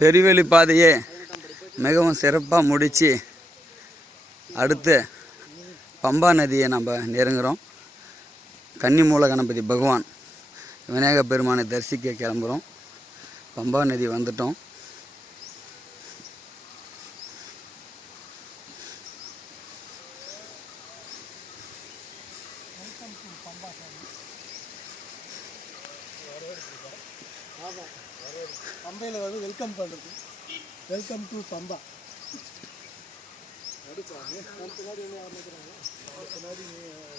பெருவெளி பாதையே மிகவும் சிறப்பாக முடித்து அடுத்து பம்பா நதியை நம்ம நெருங்குகிறோம். கன்னிமூல கணபதி பகவான் விநாயக பெருமானை தரிசிக்க கிளம்புறோம். பம்பா நதி வந்துட்டோம். பம்பையில் வந்து வெல்கம் பண்ணுறது. Welcome to Pamba. பின்னாடி ஒன்று யார் நிற்கிறாங்க, பின்னாடி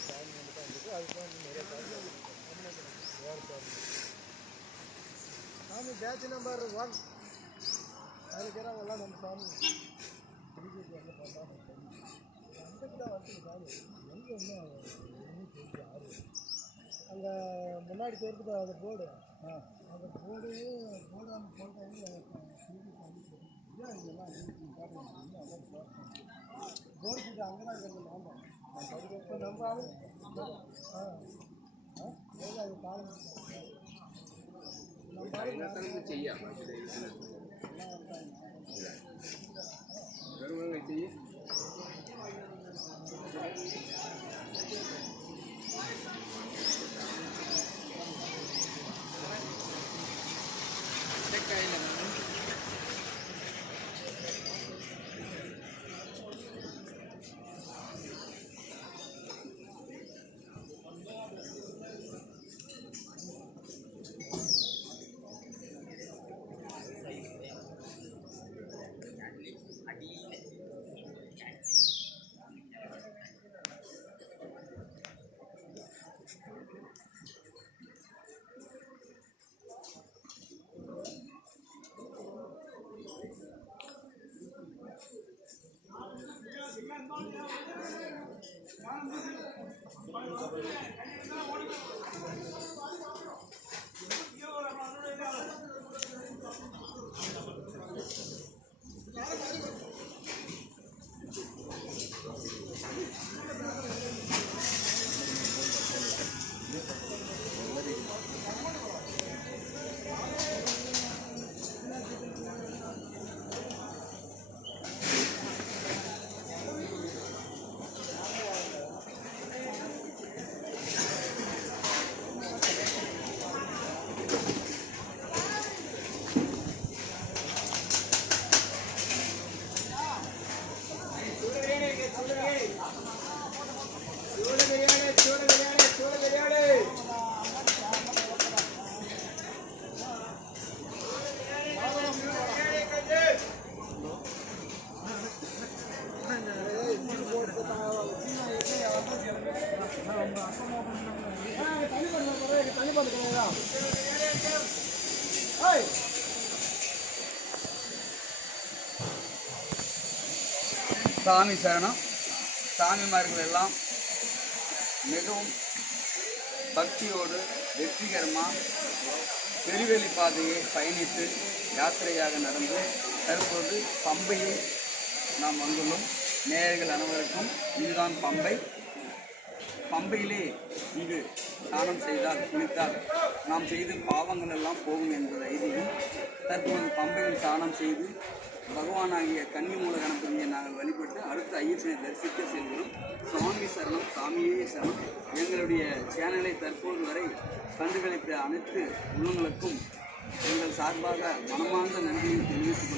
சாமி வந்துட்டு அதுக்கு சாமி பேட்ச் நம்பர் 1 அதுக்கிறவங்கெல்லாம் நம்ம சாமி அன்றைக்கு தான் வந்து சாமி எங்கே ஒன்றும் யாரு அங்கே முன்னாடி போகிறதுக்கு அந்த போர்டு அந்த போர்டு அந்த போட்டாங்க போர்டு போட்டு அங்கே தான் இருக்கிறது. நாம இப்போ நம்ம ஆளு அது காலம் நம்ம செய்ய சாமி சரணம். சாமிமார்கள் எல்லாம் மிகவும் பக்தியோடு வெற்றிகரமாக பெருவெளி பாதையை பயணித்து யாத்திரையாக நடந்து தற்போது பம்பையை நாம் வந்துள்ளோம். நேயர்கள் அனைவருக்கும் இதுதான் பம்பை. பம்பையிலே இங்கு ஸ்நானம் செய்தால் குளித்தால் நாம் செய்து பாவங்கள் எல்லாம் போகும் என்பது ஐதீகம். தற்போது பம்பையில் ஸ்நானம் செய்து பகவானாகிய கன்னிமூல கணபதியை நாங்கள் வழிபட்டு அடுத்த ஐயப்பனை தரிசிக்க செல்கிறோம். சுவாமி சரணம், சாமியே சரணம். எங்களுடைய சேனலை தற்போது வரை கண்டுகளித்த அனைத்து உள்ளங்களுக்கும் எங்கள் சார்பாக மனமார்ந்த நன்றியை தெரிவித்துக்